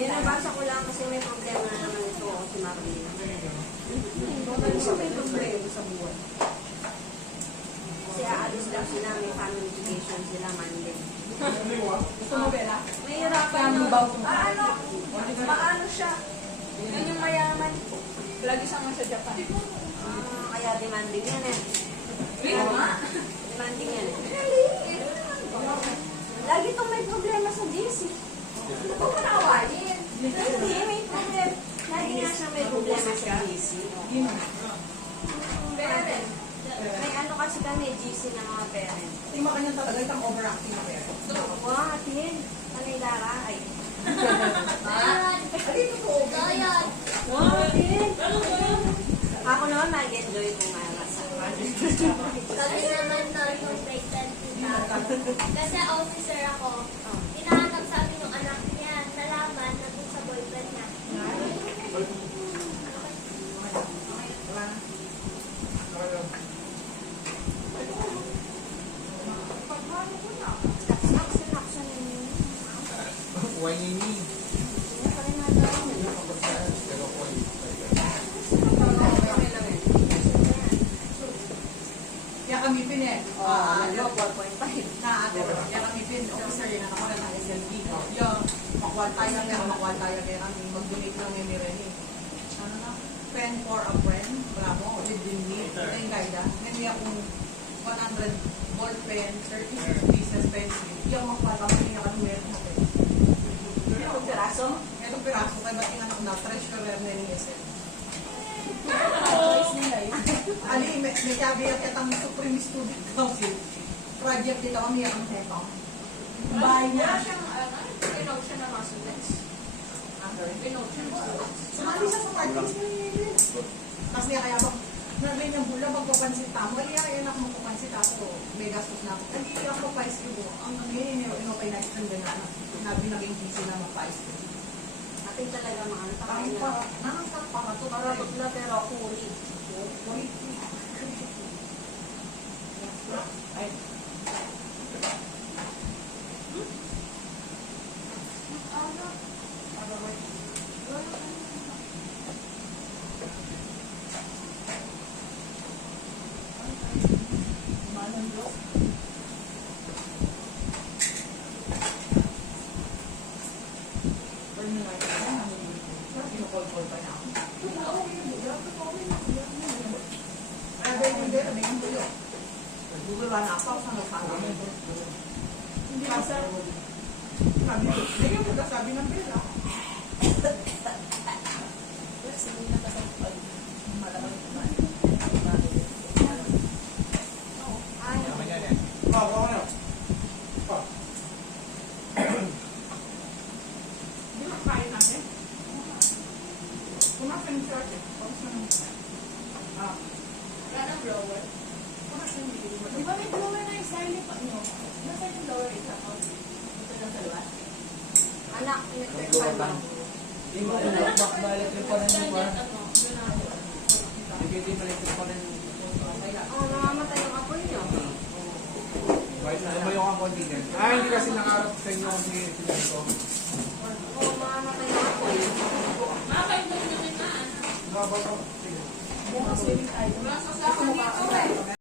Binabasa ko lang kasi may problema na naman ito si Marlene. Ano siya may problema sa buwan? Kasi aalis lang sila, may family vacation sila Monday. Gusto mo, Bella? May hirapan na. Paano siya? Yun yung mayaman. Lagi sa mga sa Japan. Kaya demanding yan eh. Demanding yan eh. Lagi itong may problema sa GC. Ano ba manawain? Hindi, may problema. Lagi nga siya may problema sa GC. Parent. May ano kasi kami, GC ng mga parents. Yung mga kanyang talaga itang overacting na pera. Wow, atin. Nanay Lara. Ay. Ay, totoo. Wow, atin. Ako naman mag-enjoy kung sa Sabi naman yung pregnant kita. Kasi officer ako, hinahanap sa akin yung anak niya, nalaman na dun sa boyfriend niya. Kaya kami pin eh. Ano, 4.5. Na ate, kaya kami pin, officer yun, nakakuha ng SLP. Yung, makuha tayo kaya kami mag-donate ng Emirene. Ano na? Pen for a friend, bravo, within me. Ito yung guide. Hindi akong 100 ball pen, 36 pieces pencil. Yung makuha tayo niya kami meron mo pen. Itong piraso? Itong piraso, kaya ba't yung anak na, treasurer na yung SL. Ali, may caveat katang Supreme Student Council. Project dito kami ang hetong. Bahay niya. Pinote siya ng mga students. Pinote siya ng students. Sumali siya sa parties na yun. Tapos niya kaya bang, nagay niyang hula, magpapansit tamo. Kaya kaya anak mo papansit ako, may gastos na ako. Hindi ako pa-ice cream. Ang nangyayari, inopay na ice cream din na binaging busy na mag-ice cream. Atin talaga mga ano. Parang pa, nakakap pa ka to. Para butla pero kuri. Ay, Google na ako sa nagpapalala. Hindi ba sa sabi ko, hindi yung pagkasabi ng pera. Hindi ba kaya natin? Kumasin siya. Wala ng blower. Di ba may blower na yung silent pa nyo? Nasa yung blower isa ko. Ito lang sa luwas. Anak, nag-verify mo. Hindi mo balik yung panan yung Saan panan. ano? Yun ako. Hindi balik yung panan yung Namamatay yung apoy niyo. Kahit na lumayo ang konti din. Hindi kasi nakarap sa inyo kasi sinabi ko. Mamamatay yung apoy. Makakain mo naman na. Nababa. Bukas ulit tayo. Wala sa sasakit dito eh.